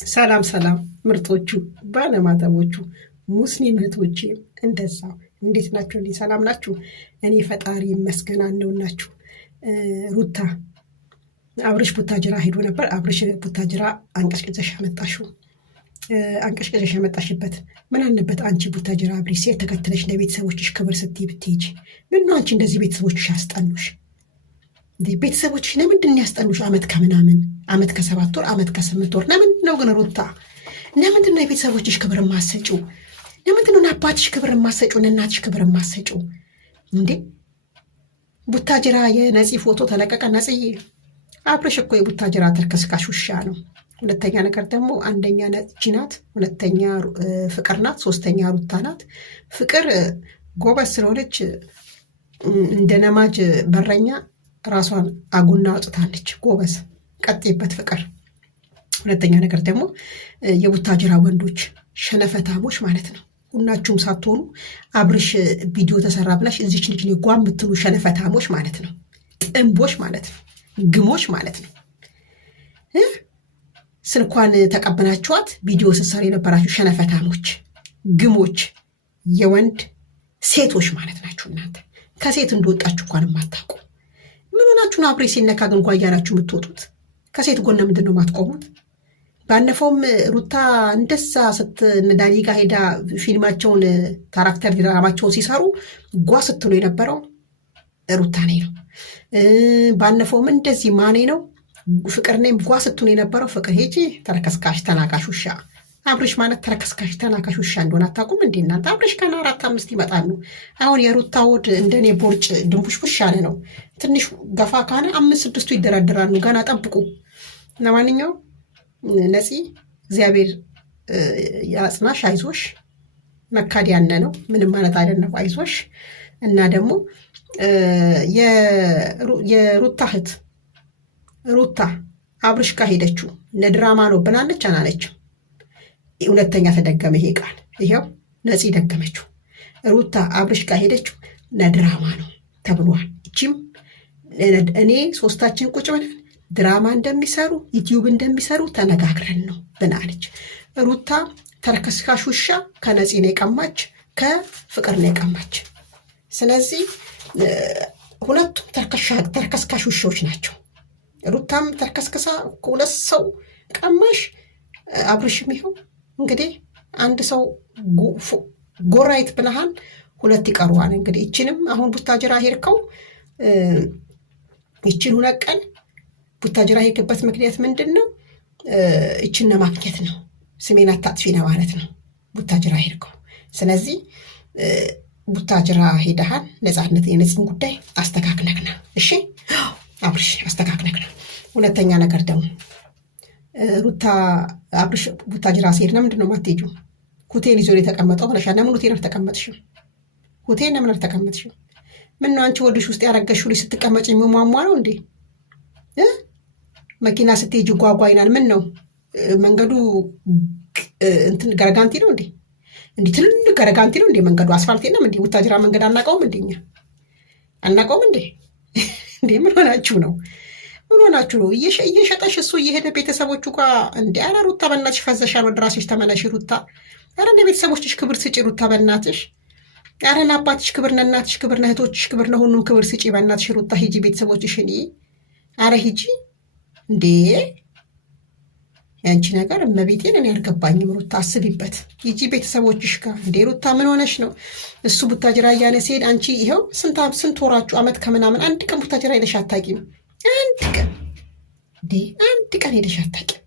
ሰላም ሰላም ምርጦቹ ባለማተቦቹ ሙስሊም እህቶቼ እንደዛው እንዴት ናችሁ? ሰላም ናችሁ? እኔ ፈጣሪ ይመስገን አለሁላችሁ። ሩታ አብርሽ ቡታጅራ ሄዶ ነበር። አብርሽ ቡታጅራ አንቀሽቅዘሽ አመጣሽው። አንቀሽቅዘሽ ያመጣሽበት ምን አለበት? አንቺ ቡታጅራ አብሪ ሴት ተከትለሽ ለቤተሰቦችሽ ክብር ስትይ ብትሄጂ። ምነው አንቺ እንደዚህ ቤተሰቦችሽ ያስጠሉሽ? ቤተሰቦችሽ ለምንድን ያስጠሉሽ? አመት ከምናምን አመት ከ7 ወር አመት ከ8 ወር ለምንድን ነው ግን ሩታ? ለምንድን ነው የቤተሰቦችሽ ክብር የማትሰጪው? ለምንድን ነው አባትሽ ክብር የማትሰጪው? እናትሽ ክብር የማትሰጪው? እንዴ ቡታጅራ የነፂ ፎቶ ተለቀቀ። ነፂዬ አብርሽ እኮ የቡታጅራ ተልከስካሽ ውሻ ነው። ሁለተኛ ነገር ደግሞ አንደኛ ነፂ ናት፣ ሁለተኛ ፍቅር ናት፣ ሶስተኛ ሩታ ናት። ፍቅር ጎበዝ ስለሆነች እንደ ነማጅ በረኛ ራሷን አጉና አውጥታለች። ጎበዝ ቀጤበት ፍቅር። ሁለተኛ ነገር ደግሞ የቡታጅራ ወንዶች ሸነፈታሞች ማለት ነው። ሁላችሁም ሳትሆኑ አብርሽ ቪዲዮ ተሰራ ብላሽ እዚች ልጅ ጓ የምትሉ ሸነፈታሞች ማለት ነው። ጥንቦች ማለት ነው። ግሞች ማለት ነው። ስልኳን ተቀብላችኋት ቪዲዮ ስትሰሩ የነበራችሁ ሸነፈታሞች፣ ግሞች፣ የወንድ ሴቶች ማለት ናችሁ እናንተ። ከሴት እንደወጣችሁ እንኳን የማታውቁ ምን ሆናችሁን? አብሬ ሲነካ ግን እንኳን እያላችሁ የምትወጡት ከሴት ጎን ምንድን ነው የማትቆሙት? ባለፈውም ሩታ እንደዛ ዳኒ ጋር ሄዳ ፊልማቸውን ካራክተር ድራማቸውን ሲሰሩ ጓ ስትሉ የነበረው ሩታ ኔ ነው። ባለፈውም እንደዚህ ማኔ ነው ፍቅር ኔም ጓ ስትሉ የነበረው ፍቅር። ሄጂ ተረከስካሽ ተናካሽ ውሻ። አብርሽ ማለት ተረከስካሽ ተናካሽ ውሻ እንደሆነ አታውቁም እንዴ እናንተ? አብርሽ ከና 4-5 ይመጣሉ። አሁን የሩታ ወድ እንደኔ ቦርጭ ድንቡሽቡሽ ያለ ነው። ትንሽ ገፋ ካለ 5-6ቱ ይደራደራሉ። ገና ጠብቁ። ለማንኛውም ነፂ እግዚአብሔር ያጽናሽ፣ አይዞሽ። መካድ ያነ ነው ምንም ማለት አይደለም። አይዞሽ። እና ደግሞ የሩታ እህት ሩታ አብርሽ ጋር ሄደችው ለድራማ ነው ብላለች አላለችም? ሁለተኛ ተደገመ ይሄ ቃል። ይሄው ነፂ ደገመችው። ሩታ አብርሽ ጋር ሄደችው ለድራማ ነው ተብሏል። እቺም እኔ ሶስታችን ቁጭ ብለን ድራማ እንደሚሰሩ ዩቲዩብ እንደሚሰሩ ተነጋግረን ነው ብላለች። ሩታ ተርከስካሽ ውሻ ከነፂ ነው የቀማች፣ ከፍቅር ነው የቀማች። ስለዚህ ሁለቱም ተርከስካሽ ውሾች ናቸው። ሩታም ተርከስክሳ ከሁለት ሰው ቀማሽ፣ አብርሽም ይኸው እንግዲህ አንድ ሰው ጎራይት ብለሃል፣ 2 ይቀሩዋል። እንግዲህ ይችንም አሁን ቡታጅራ ሄድከው ይችን 2 ቀን ቡታጅራ ሄድክበት ምክንያት ምንድን ነው? ይችን ለማግኘት ነው። ስሜን አታጥፊ ነው ማለት ነው ቡታጅራ ሄድከው። ስለዚህ ቡታጅራ ሄደሃል፣ ነፃነት የነፂን ጉዳይ አስተካክለክና። እሺ አብርሽ አስተካክለክና። ሁለተኛ ነገር ደግሞ ሩታ አብርሽ ቡታጅራ ሲሄድ ለምንድን ነው የማትሄጂው? ሆቴል ይዞ የተቀመጠው ብለሻል። ለምን ሆቴል አልተቀመጥሽም? ሆቴል ለምን አልተቀመጥሽም? ምን ነው አንቺ ወድሽ ውስጥ ያረገሽው ልጅ ስትቀመጭ የሚሟሟ ነው እንዴ? መኪና ስትሄጂ ጓጓ ይናል። ምን ነው መንገዱ እንትን ገረጋንቲ ነው እንዴ? እንዲህ ትልልቅ ገረጋንቲ ነው እንዴ መንገዱ? አስፋልት የለም እንዴ? ቡታጅራ መንገድ አናውቀውም እንዴ? እኛ አናውቀውም እንዴ? እንዴ ምን ሆናችሁ ነው? ምን ሆናችሁ ነው? እየሸጠሽ እሱ እየሄደ ቤተሰቦቹ ጋር እንዴ? ኧረ ሩታ በእናትሽ ፈዘሻል። ወደ ራስሽ ተመለሽ ሩታ። ኧረ ለቤተሰቦችሽ ክብር ስጪ ሩታ በእናትሽ። ኧረ ለአባትሽ ክብር፣ ለእናትሽ ክብር፣ ለእህቶችሽ ክብር፣ ለሁሉም ክብር ስጪ በእናትሽ ሩታ። ሂጂ ቤተሰቦችሽን። ኧረ ሂጂ እንዴ! ያንቺ ነገር እመቤቴን እኔ አልገባኝም ሩታ። አስቢበት። ሂጂ ቤተሰቦችሽ ጋር። እንዴ ሩታ ምን ሆነሽ ነው? እሱ ቡታጅራ እያለ ሲሄድ አንቺ ይኸው ስንት ወራችሁ? አመት ከምናምን አንድ ቀን ቡታጅራ ሄደሽ አታውቂም? አንድ ቀን ሄደሽ አታውቂም?